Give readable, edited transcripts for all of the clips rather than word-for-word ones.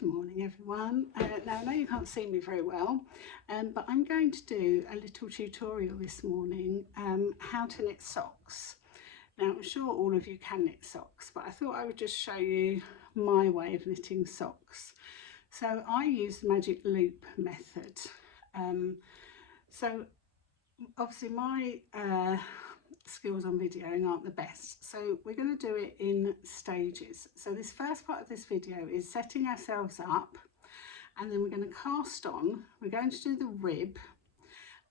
Good morning everyone. Now I know you can't see me very well, but I'm going to do a little tutorial this morning, how to knit socks. Now I'm sure all of you can knit socks, but I thought I would just show you my way of knitting socks. So I use the magic loop method. So obviously my skills on videoing aren't the best, so we're going to do it in stages. So this first part of this video is setting ourselves up, and then we're going to cast on. We're going to do the rib,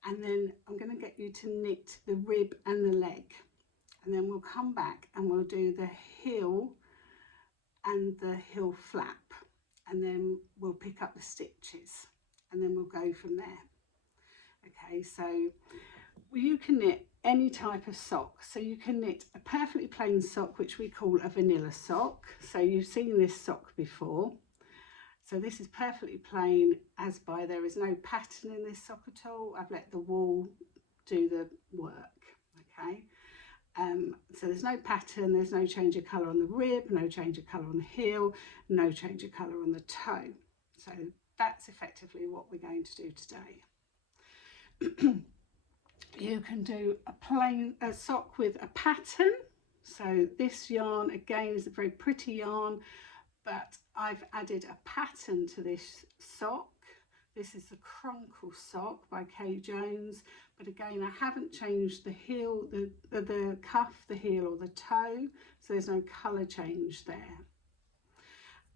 and then I'm going to get you to knit the rib and the leg, and then we'll come back and we'll do the heel and the heel flap, and then we'll pick up the stitches, and then we'll go from there. Okay, so you can knit any type of sock. So you can knit a perfectly plain sock, which we call a vanilla sock. So you've seen this sock before. So this is perfectly plain as by, there is no pattern in this sock at all. I've let the wool do the work. Okay, so there's no pattern, there's no change of colour on the rib, no change of colour on the heel, no change of colour on the toe. So that's effectively what we're going to do today. You can do a sock with a pattern. So this yarn again is a very pretty yarn, but I've added a pattern to this sock. This is the Crunkle sock by Kay Jones, but again I haven't changed the heel, the cuff, the heel or the toe, so there's no colour change there.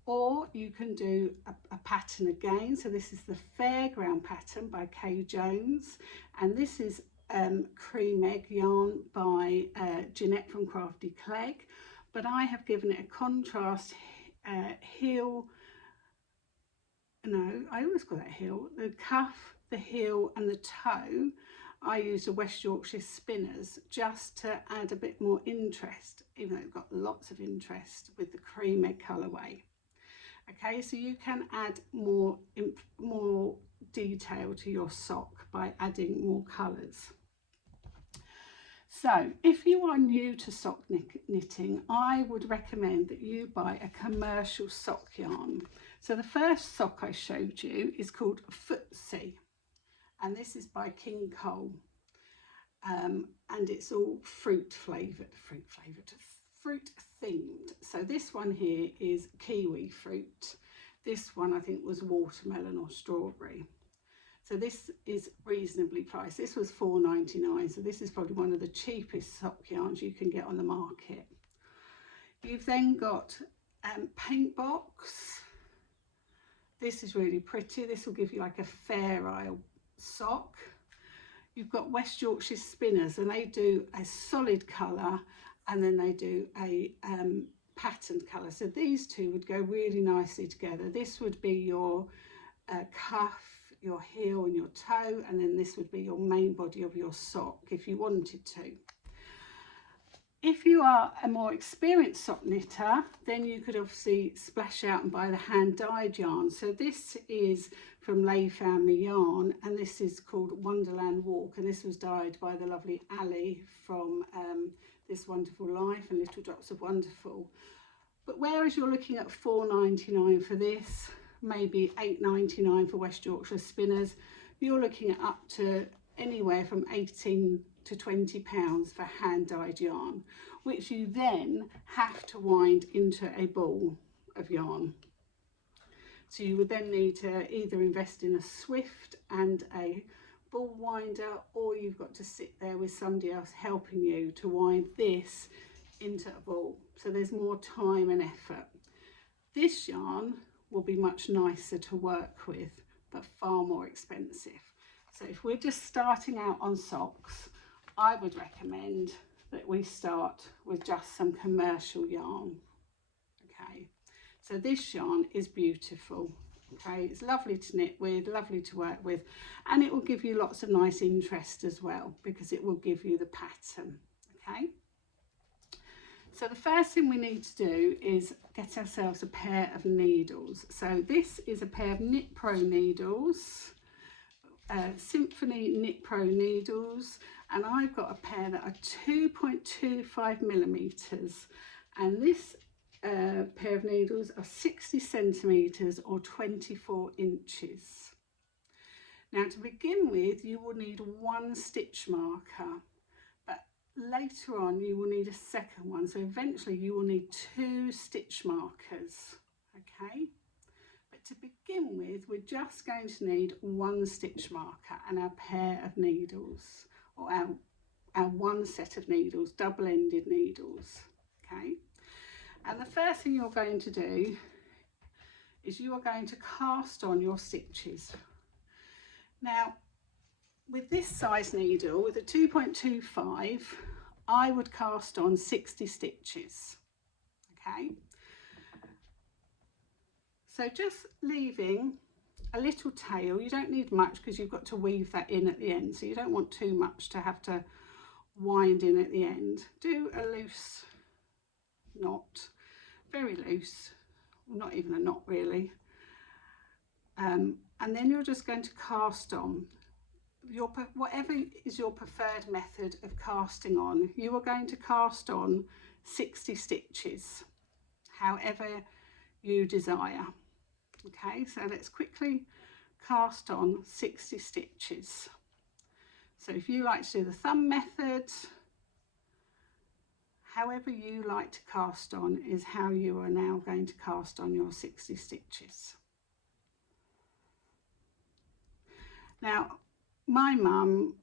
Or you can do a pattern again. So this is the Fairground pattern by Kay Jones, and this is Cream Egg yarn by Jeanette from Crafty Clegg, but I have given it a contrast heel, no, I always call that heel, the cuff, the heel and the toe. I used a West Yorkshire Spinners just to add a bit more interest, even though it's got lots of interest with the Cream Egg colourway. Okay, so you can add more detail to your sock by adding more colours. So if you are new to sock knitting, I would recommend that you buy a commercial sock yarn. So the first sock I showed you is called Footsie, and this is by King Cole, and it's all fruit themed. So this one here is kiwi fruit. This one I think was watermelon or strawberry. So this is reasonably priced. This was £4.99, so this is probably one of the cheapest sock yarns you can get on the market. You've then got Paint Box. This is really pretty. This will give you like a Fair Isle sock. You've got West Yorkshire Spinners, and they do a solid colour, and then they do a patterned colour. So these two would go really nicely together. This would be your cuff, your heel and your toe, and then this would be your main body of your sock if you wanted to. If you are a more experienced sock knitter, then you could obviously splash out and buy the hand dyed yarn. So this is from Lay Family Yarn, and this is called Wonderland Walk, and this was dyed by the lovely Ali from This Wonderful Life and Little Drops of Wonderful. But whereas you're looking at £4.99 for this, maybe £8.99 for West Yorkshire Spinners, you're looking at up to anywhere from £18 to £20 for hand dyed yarn, which you then have to wind into a ball of yarn. So you would then need to either invest in a Swift and a ball winder, or you've got to sit there with somebody else helping you to wind this into a ball. So there's more time and effort. This yarn will be much nicer to work with, but far more expensive. So if we're just starting out on socks, I would recommend that we start with just some commercial yarn. Okay, so this yarn is beautiful. Okay, it's lovely to knit with, lovely to work with, and it will give you lots of nice interest as well, because it will give you the pattern. Okay, so the first thing we need to do is get ourselves a pair of needles. So this is a pair of Knit Pro needles, Symphony Knit Pro needles, and I've got a pair that are 2.25 millimeters, and this pair of needles are 60 centimetres or 24 inches. Now to begin with, you will need one stitch marker, but later on you will need a second one, so eventually you will need 2 stitch markers, okay? But to begin with, we're just going to need one stitch marker and our pair of needles, or our one set of needles, double-ended needles, okay? And the first thing you're going to do is you are going to cast on your stitches. Now, with this size needle, with a 2.25, I would cast on 60 stitches, okay? So just leaving a little tail. You don't need much because you've got to weave that in at the end, so you don't want too much to have to wind in at the end. Do a loose knot, very loose, not even a knot really. And then you're just going to cast on whatever is your preferred method of casting on. You are going to cast on 60 stitches, however you desire. Okay, so let's quickly cast on 60 stitches. So if you like to do the thumb method, however you like to cast on is how you are now going to cast on your 60 stitches. Now, my mum,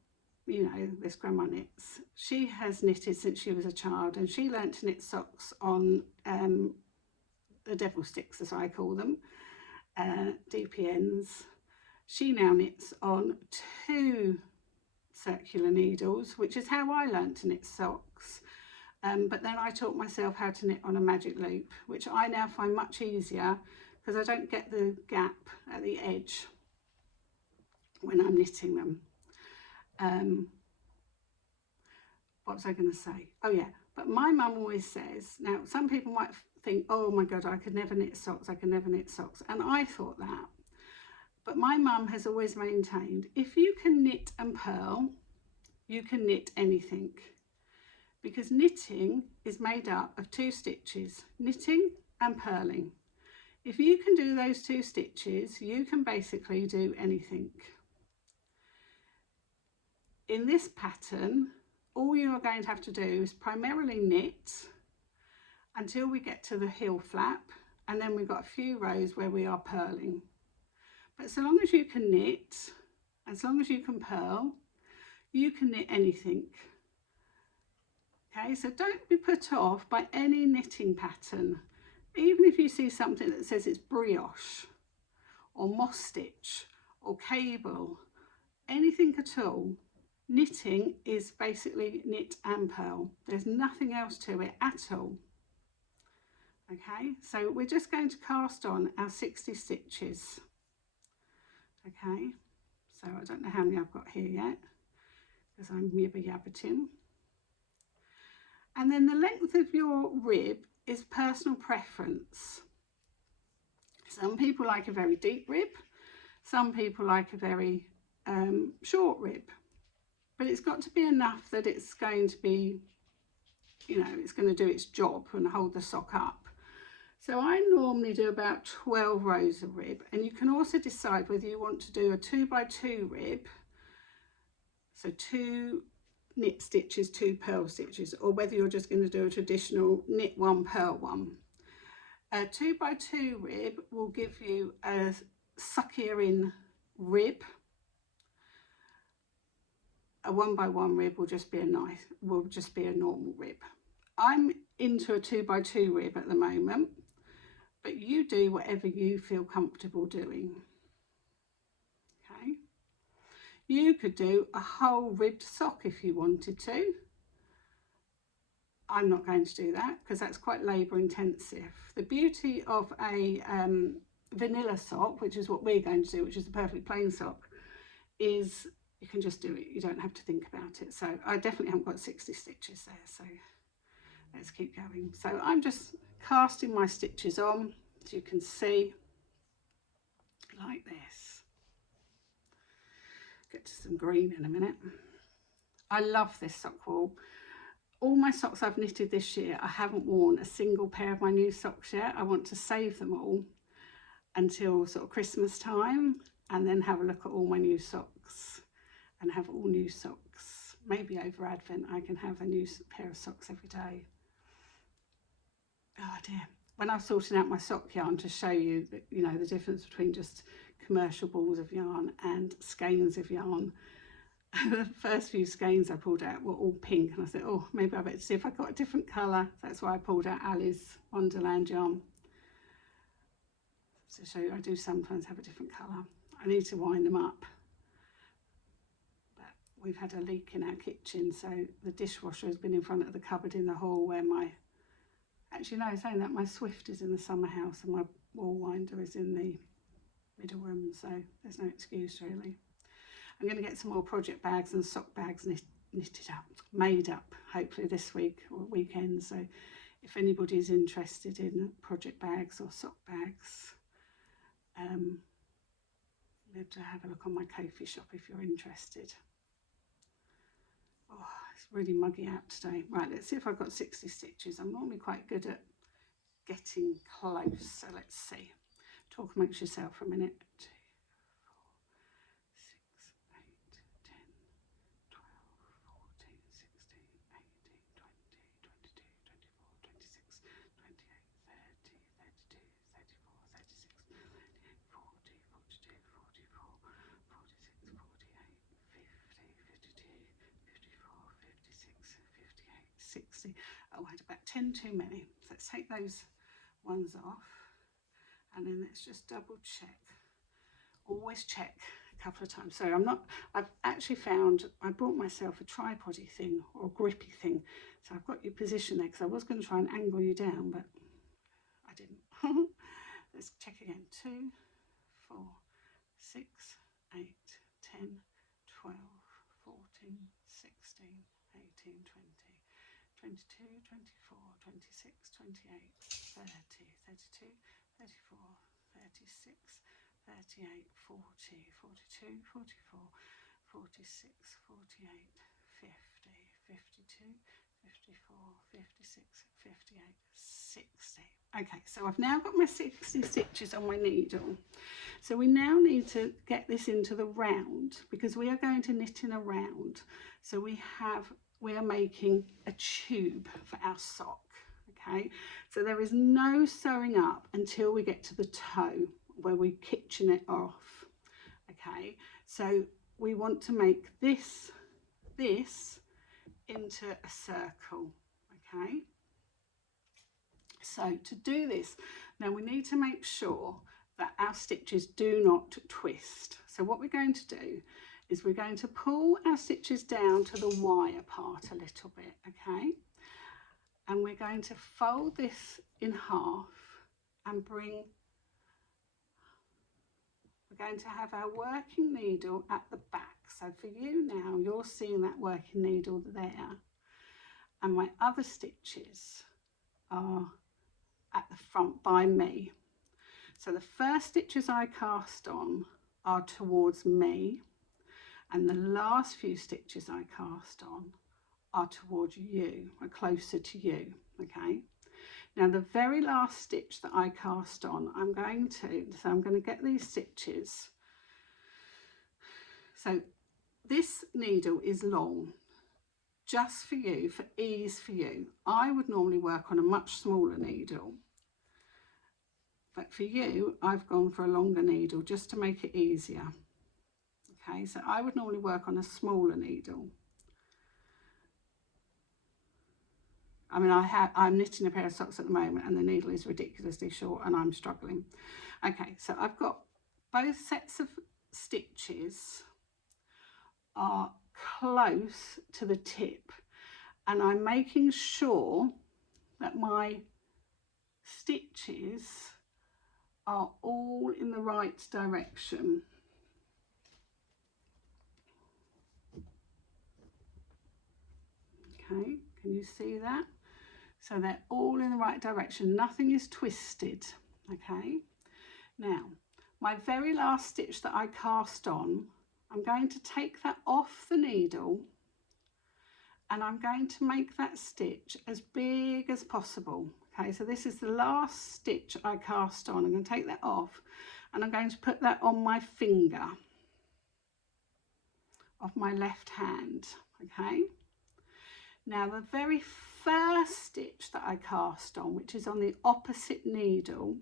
you know, this Grandma Knits, she has knitted since she was a child, and she learnt to knit socks on the devil sticks, as I call them, DPNs. She now knits on 2 circular needles, which is how I learnt to knit socks. But then I taught myself how to knit on a magic loop, which I now find much easier because I don't get the gap at the edge when I'm knitting them. What was I going to say? Oh yeah, but my mum always says, now some people might think, oh my God, I could never knit socks, I could never knit socks. And I thought that. But my mum has always maintained, if you can knit and purl, you can knit anything. Because knitting is made up of 2 stitches, knitting and purling. If you can do those 2 stitches, you can basically do anything. In this pattern, all you are going to have to do is primarily knit until we get to the heel flap, and then we've got a few rows where we are purling. But so long as you can knit, as long as you can purl, you can knit anything. Okay, so don't be put off by any knitting pattern. Even if you see something that says it's brioche or moss stitch or cable, anything at all, knitting is basically knit and purl. There's nothing else to it at all. Okay, so we're just going to cast on our 60 stitches. Okay, so I don't know how many I've got here yet because I'm yabba-yabbiting. And then the length of your rib is personal preference. Some people like a very deep rib, some people like a very short rib, but it's got to be enough that it's going to be, you know, it's going to do its job and hold the sock up. So I normally do about 12 rows of rib, and you can also decide whether you want to do a 2x2 rib, so 2 knit stitches, 2 purl stitches, or whether you're just going to do a traditional knit 1, purl 1. A 2x2 rib will give you a suckier in rib. A 1x1 rib will just be a normal rib. I'm into a 2x2 rib at the moment, but you do whatever you feel comfortable doing. Okay. You could do a whole ribbed sock if you wanted to. I'm not going to do that because that's quite labour intensive. The beauty of a vanilla sock, which is what we're going to do, which is a perfectly plain sock, is you can just do it. You don't have to think about it. So I definitely haven't got 60 stitches there. So let's keep going. So I'm just casting my stitches on, as you can see, like this. Get to some green in a minute. I love this sock wool. all my socks I've knitted this year, I haven't worn a single pair of my new socks yet. I want to save them all until sort of Christmas time, and then have a look at all my new socks and have all new socks. Maybe over Advent I can have a new pair of socks every day. Oh dear. When I was sorting out my sock yarn to show you that, you know, the difference between just commercial balls of yarn and skeins of yarn, the first few skeins I pulled out were all pink, and I thought, oh, maybe I better see if I got a different colour. That's why I pulled out Ali's Wonderland yarn. To show you, I do sometimes have a different colour. I need to wind them up. But we've had a leak in our kitchen, so the dishwasher has been in front of the cupboard in the hall where my, actually no, saying that, my Swift is in the summer house and my wall winder is in the middle room, so there's no excuse really. I'm going to get some more project bags and sock bags knitted up, made up, hopefully this week or weekend. So if anybody's interested in project bags or sock bags, you have to have a look on my Ko-fi shop if you're interested. Oh, it's really muggy out today. Right, let's see if I've got 60 stitches. I'm normally quite good at getting close, so let's see. Talk amongst yourself for a minute. 2, 4, 6, 8, 10, 12, 14, 16, 18, 20, 22, 24, 26, 28, 30, 32, 34, 36, 38, 40, 42, 44, 46, 48, 50, 52, 54, 56, 58, 60. Oh, I had about 10 too many. So let's take those ones off, and then let's just double check. Always check a couple of times. So I've actually found, I bought myself a tripody thing or a grippy thing. So I've got your position there because I was going to try and angle you down, but I didn't. Let's check again. 2, 4, 6, 8, 10, 12, 14, 16, 18, 20, 22, 24, 26, 28, 30, 32, 34, 36, 38, 40, 42, 44, 46, 48, 50, 52, 54, 56, 58, 60. Okay, so I've now got my 60 stitches on my needle. So we now need to get this into the round because we are going to knit in a round. So we are making a tube for our sock. Okay, so there is no sewing up until we get to the toe where we kitchen it off. Okay, so we want to make this into a circle. Okay, so to do this, now we need to make sure that our stitches do not twist. So what we're going to do is we're going to pull our stitches down to the wire part a little bit, okay? And we're going to fold this in half and we're going to have our working needle at the back. So for you now, you're seeing that working needle there. And my other stitches are at the front by me. So the first stitches I cast on are towards me, and the last few stitches I cast on are towards you, or closer to you, okay? Now the very last stitch that I cast on, I'm going to get these stitches. So this needle is long, just for you, for ease for you. I would normally work on a much smaller needle, but for you, I've gone for a longer needle just to make it easier. Okay, so I would normally work on a smaller needle. I mean, I'm knitting a pair of socks at the moment and the needle is ridiculously short and I'm struggling. Okay, so I've got both sets of stitches are close to the tip, and I'm making sure that my stitches are all in the right direction. Okay, can you see that? So they're all in the right direction, nothing is twisted. Okay, now my very last stitch that I cast on, I'm going to take that off the needle and I'm going to make that stitch as big as possible. Okay, so this is the last stitch I cast on. I'm going to take that off and I'm going to put that on my finger of my left hand. Okay, now the very first stitch that I cast on, which is on the opposite needle,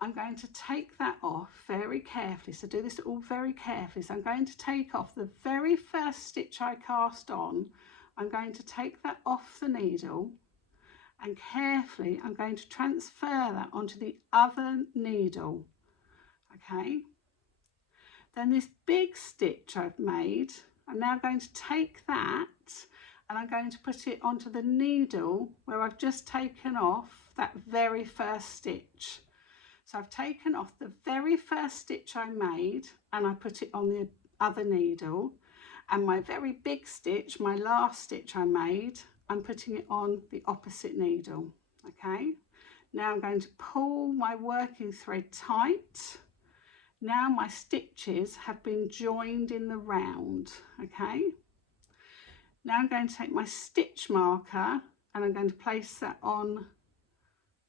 I'm going to take that off very carefully. So do this all very carefully. So I'm going to take off the very first stitch I cast on. I'm going to take that off the needle, and carefully I'm going to transfer that onto the other needle. Okay, then this big stitch I've made, I'm now going to take that and I'm going to put it onto the needle where I've just taken off that very first stitch. So I've taken off the very first stitch I made and I put it on the other needle, and my very big stitch, my last stitch I made, I'm putting it on the opposite needle. Okay, now I'm going to pull my working thread tight. Now my stitches have been joined in the round. Okay, now I'm going to take my stitch marker and I'm going to place that on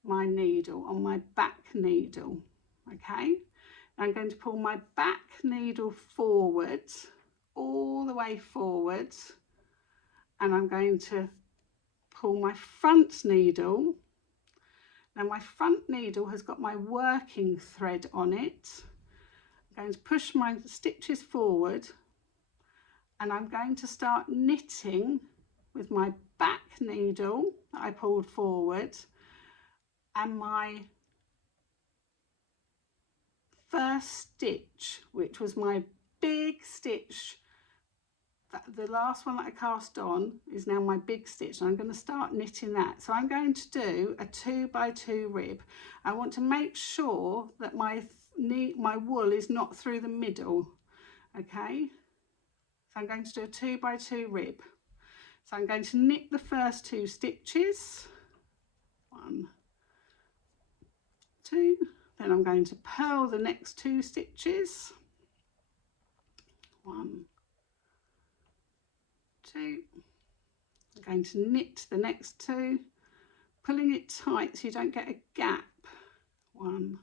my needle, on my back needle. Okay, I'm going to pull my back needle forward, all the way forward, and I'm going to pull my front needle. Now my front needle has got my working thread on it. I'm going to push my stitches forward and I'm going to start knitting with my back needle that I pulled forward and my first stitch, which was my big stitch. The last one that I cast on is now my big stitch, and I'm going to start knitting that. So I'm going to do a 2 by 2 rib. I want to make sure that my wool is not through the middle. Okay, so I'm going to do a 2 by 2 rib. So I'm going to knit the first 2 stitches, 1, 2, then I'm going to purl the next 2 stitches, 1, 2, I'm going to knit the next 2, pulling it tight so you don't get a gap, 1,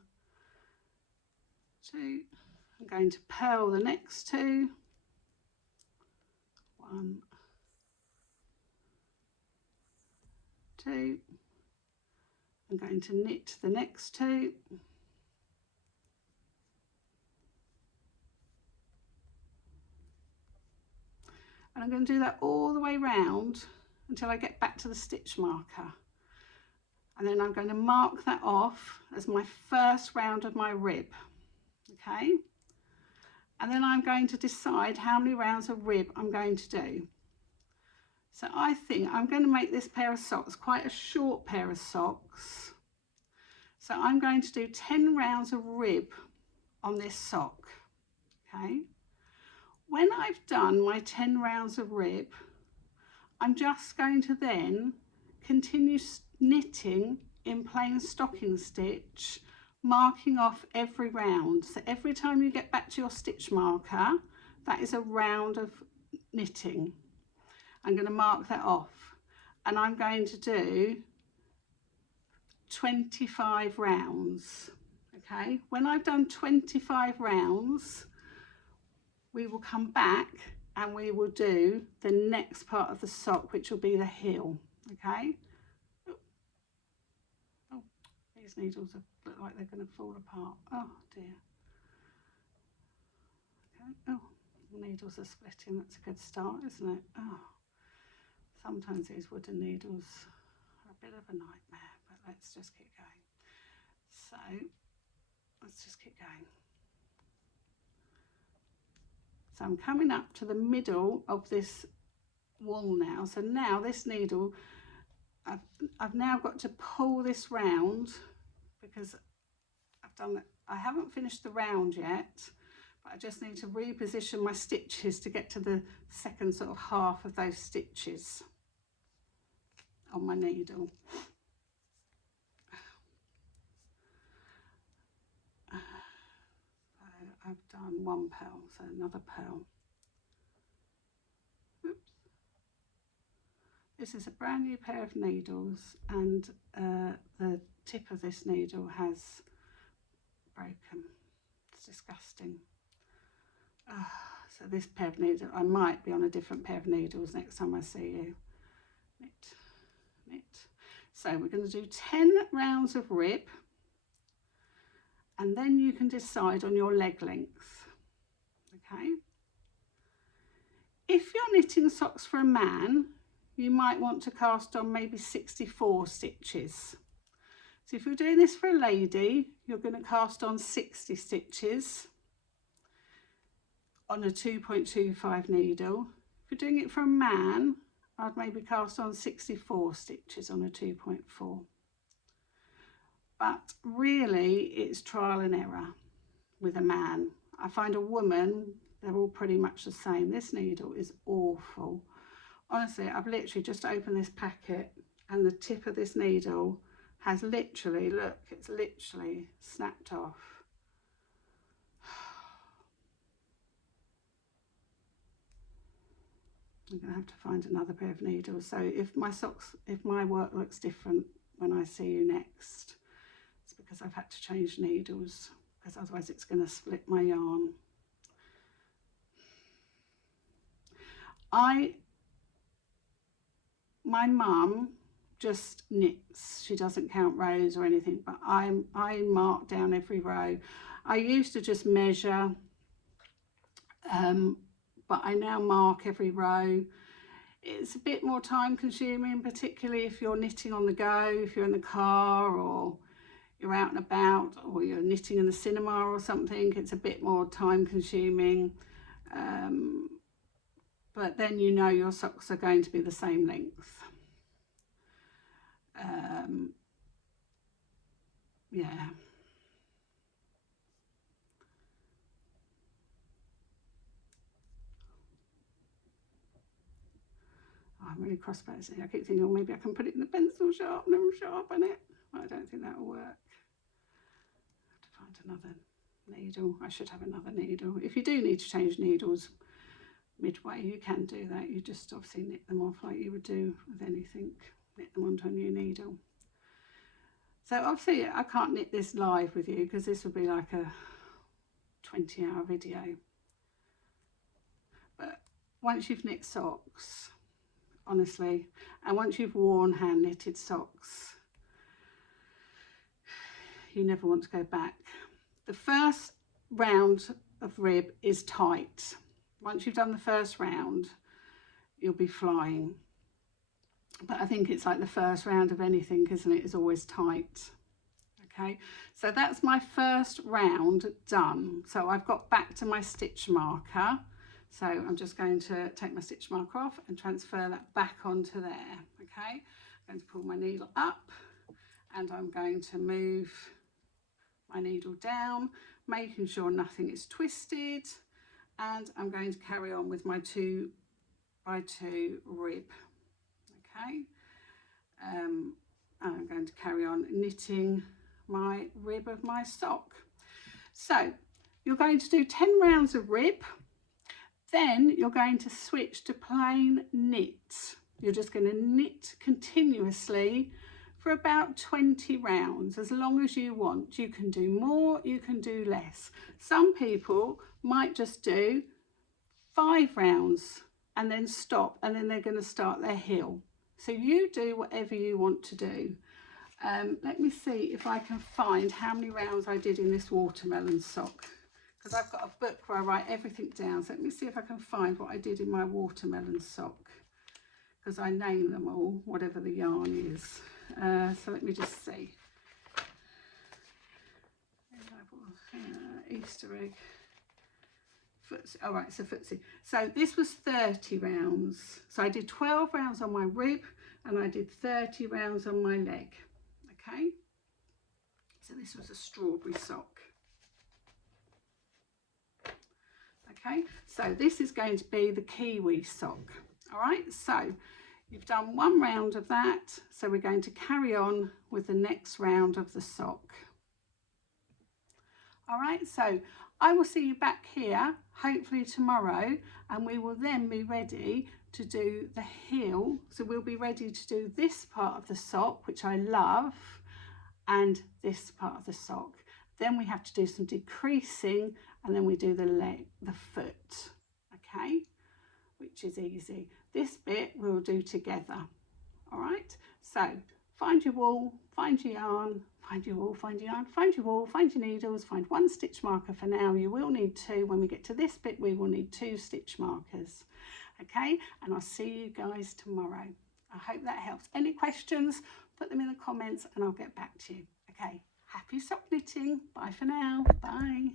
2, I'm going to purl the next 2, 1, 2, I'm going to knit the next 2, and I'm going to do that all the way round until I get back to the stitch marker, and then I'm going to mark that off as my first round of my rib. Okay, and then I'm going to decide how many rounds of rib I'm going to do. So I think I'm going to make this pair of socks quite a short pair of socks, so I'm going to do 10 rounds of rib on this sock. Okay, when I've done my 10 rounds of rib, I'm just going to then continue knitting in plain stocking stitch, marking off every round. So every time you get back to your stitch marker, that is a round of knitting. I'm going to mark that off, and I'm going to do 25 rounds. Okay, when I've done 25 rounds, we will come back and we will do the next part of the sock, which will be the heel. Okay, oh, these needles look like they're going to fall apart. Oh dear. Okay, oh, the needles are splitting. That's a good start, isn't it? Oh, sometimes these wooden needles are a bit of a nightmare, but let's just keep going. So let's just keep going. So I'm coming up to the middle of this wool now. So now this needle, I've now got to pull this round because I haven't finished the round yet, but I just need to reposition my stitches to get to the second sort of half of those stitches on my needle. I've done 1 purl, so another purl. Oops. This is a brand new pair of needles, and the tip of this needle has broken. It's disgusting. So this pair of needles, I might be on a different pair of needles next time I see you. Knit, knit. So we're going to do 10 rounds of rib, and then you can decide on your leg length. Okay. If you're knitting socks for a man, you might want to cast on maybe 64 stitches. So if you're doing this for a lady, you're going to cast on 60 stitches on a 2.25 needle. If you're doing it for a man, I'd maybe cast on 64 stitches on a 2.4. But really, it's trial and error with a man. I find a woman, they're all pretty much the same. This needle is awful. Honestly, I've literally just opened this packet and the tip of this needle has literally, look, it's literally snapped off. I'm going to have to find another pair of needles. So if my work looks different when I see you next, it's because I've had to change needles, because otherwise it's going to split my yarn. My mum just knits. She doesn't count rows or anything, but I mark down every row. I used to just measure, but I now mark every row. It's a bit more time consuming, particularly if you're knitting on the go, if you're in the car or you're out and about, or you're knitting in the cinema or something. It's a bit more time consuming. But then you know your socks are going to be the same length. Yeah. Oh, I'm really cross about it. I keep thinking, oh, maybe I can put it in the pencil sharpener and sharpen it. I don't think that will work. I have to find another needle. I should have another needle. If you do need to change needles midway, you can do that. You just obviously knit them off like you would do with anything. Knit them onto a new needle. So obviously I can't knit this live with you because this would be like a 20-hour video. But once you've knit socks, honestly, and once you've worn hand knitted socks, you never want to go back. The first round of rib is tight. Once you've done the first round, you'll be flying. But I think it's like the first round of anything, isn't it? It's always tight. Okay, so that's my first round done. So I've got back to my stitch marker. So I'm just going to take my stitch marker off and transfer that back onto there. Okay, I'm going to pull my needle up and I'm going to move my needle down, making sure nothing is twisted. And I'm going to carry on with my 2x2 rib. Okay, and I'm going to carry on knitting my rib of my sock. So you're going to do 10 rounds of rib, then you're going to switch to plain knit. You're just going to knit continuously for about 20 rounds, as long as you want. You can do more, you can do less. Some people might just do 5 rounds and then stop, and then they're going to start their hill. So you do whatever you want to do. Let me see if I can find how many rounds I did in this watermelon sock, because I've got a book where I write everything down. So let me see if I can find what I did in my watermelon sock, because I name them all, whatever the yarn is. So let me just see. Easter egg. Footsie. All right, so footsie. So this was 30 rounds. So I did 12 rounds on my rib and I did 30 rounds on my leg. Okay. So this was a strawberry sock. Okay. So this is going to be the kiwi sock. All right. So you've done 1 round of that. So we're going to carry on with the next round of the sock. All right, so I will see you back here hopefully tomorrow, and we will then be ready to do the heel. So we'll be ready to do this part of the sock, which I love, and this part of the sock. Then we have to do some decreasing, and then we do the leg, the foot, okay, which is easy. This bit we'll do together. All right, so find your wool, find your yarn, find your wool, find your yarn, find your wool, find your needles, find one stitch marker for now. You will need two. When we get to this bit, we will need 2 stitch markers. Okay, and I'll see you guys tomorrow. I hope that helps. Any questions, put them in the comments and I'll get back to you. Okay, happy sock knitting. Bye for now. Bye.